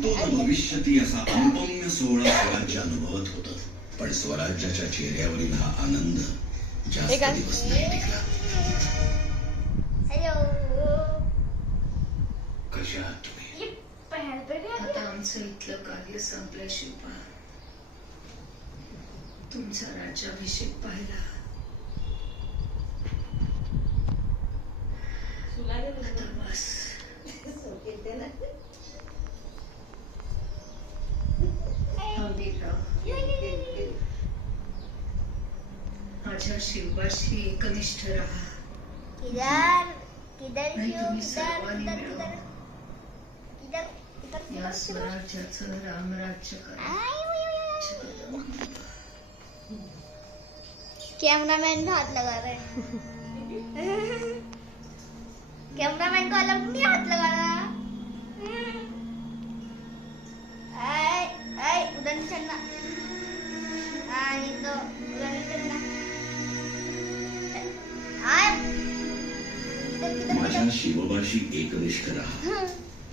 भूतो न भविष्यती असा अनुपम्य सोहळा स्वराज्य अनुभवत होतं. पण स्वराज्याच्या चेहऱ्यावरील हा आनंद जास्त दिवस नाही टिकला. कशा आहात तुम्ही? आता आमचं इथलं कार्य संपलं शिवपा. तुमचा राज्याभिषेक पाहिला. आता बस. माझ्या शिवबाशी एकनिष्ठ राहा. आणि तुम्ही सर्वांनी मिळून या स्वराज्याचं रामराज्य करा. कैमरामैन को हाथ लगा रहे हैं. कैमरामैन को अलग नहीं हाथ लगाना. उधर नहीं चलना. तो उधर नहीं चलना. माझ्या शिवबाशी एकनिष्ठ राहा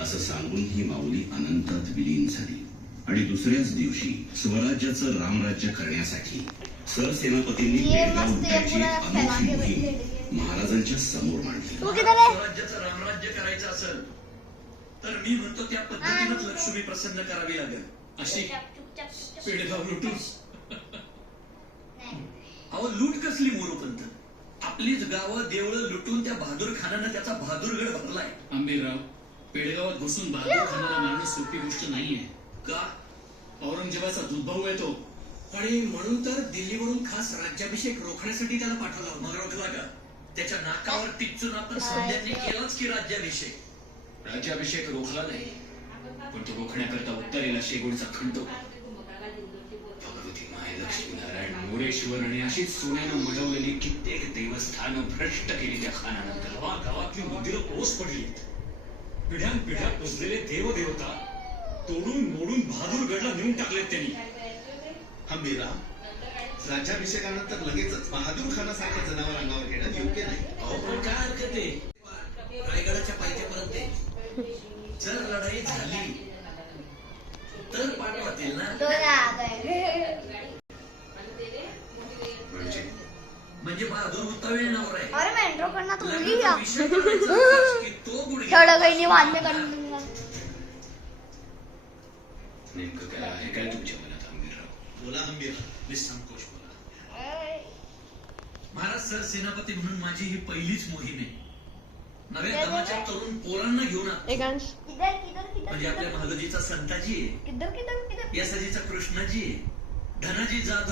असं सांगून ही माऊली अनंतात विलीन झाली. आणि दुसऱ्याच दिवशी स्वराज्याचं रामराज्य करण्यासाठी सरसेनापतींनी पेडगाव लुटायची अनोखी मोहीम महाराजांच्या समोर मांडली. स्वराज्याचं रामराज्य करायचं असेल तर मी म्हणतो त्या पद्धतीनेच लक्ष्मी प्रसन्न करावी लागेल. अशी पेडगाव लुटून अहो लूट कसली मोरोपंत. आपलीच गावं देवळं लुटून त्या बहादूर खानानं त्याचा बहादूरगड भरलाय. आंबेराव, पेडगावात घुसून बहादूर खानाला मारणं सोपी गोष्ट नाहीये. का? औरंगजेबाचा दुधभाऊ आहे तो. आणि म्हणून तर दिल्लीवरून खास राज्याभिषेक रोखण्यासाठी त्याला पाठवला. मग रोखला का? त्याच्या नाकावर टिच्चून आपण सध्याने केलाच की राज्याभिषेक. राज्याभिषेक रोखला नाही, पण तो रोखण्याकरता उत्तरेला शेगोडचा खंड, भगवती माय लक्ष्मीनारायण मोरेश्वर आणि अशीच सोन्यानं मडवलेली कित्येक देवस्थानं भ्रष्ट केली त्या खानानं. गावागावातली मंदिरं ओस पडली. पिढ्यान पिढ्या पुजलेले देवदेवता तोडून मोडून बहादूरगडला नेऊन टाकलेत त्यांनी. हंबीराव, राज्याभिषेकानंतर लगेचच बहादूर खानासारखं जनावर अंगावर घेणं योग्य नाही. अहो पण काय हरकत आहे? रायगडाच्या पायथ्यापर्यंत जर लढाई झाली तर पाठवतील ना. म्हणजे बहादूर होता वेळ नवर आहे. अरे मैं इंट्रो करना तो भूल ही गया. विषय करायचा की तो गुडघे छोड़ो कोई नहीं, बाद में कर लूंगा. नेमकं काय आहे काय तुमच्या मनात आंबेराव? बोला हंबीराव, निसंकोच बोला. महाराज सर सेनापती म्हणून माझी ही पहिलीच मोहीम आहे. नव्या दमाच्या तरुण पोरांना घेऊन आलो. किधर किधर म्हणजे आपल्या महादजीचा संताजी आहे, किधर किधर किधर यासाजीचा कृष्णाजी आहे, धनाजी जाधव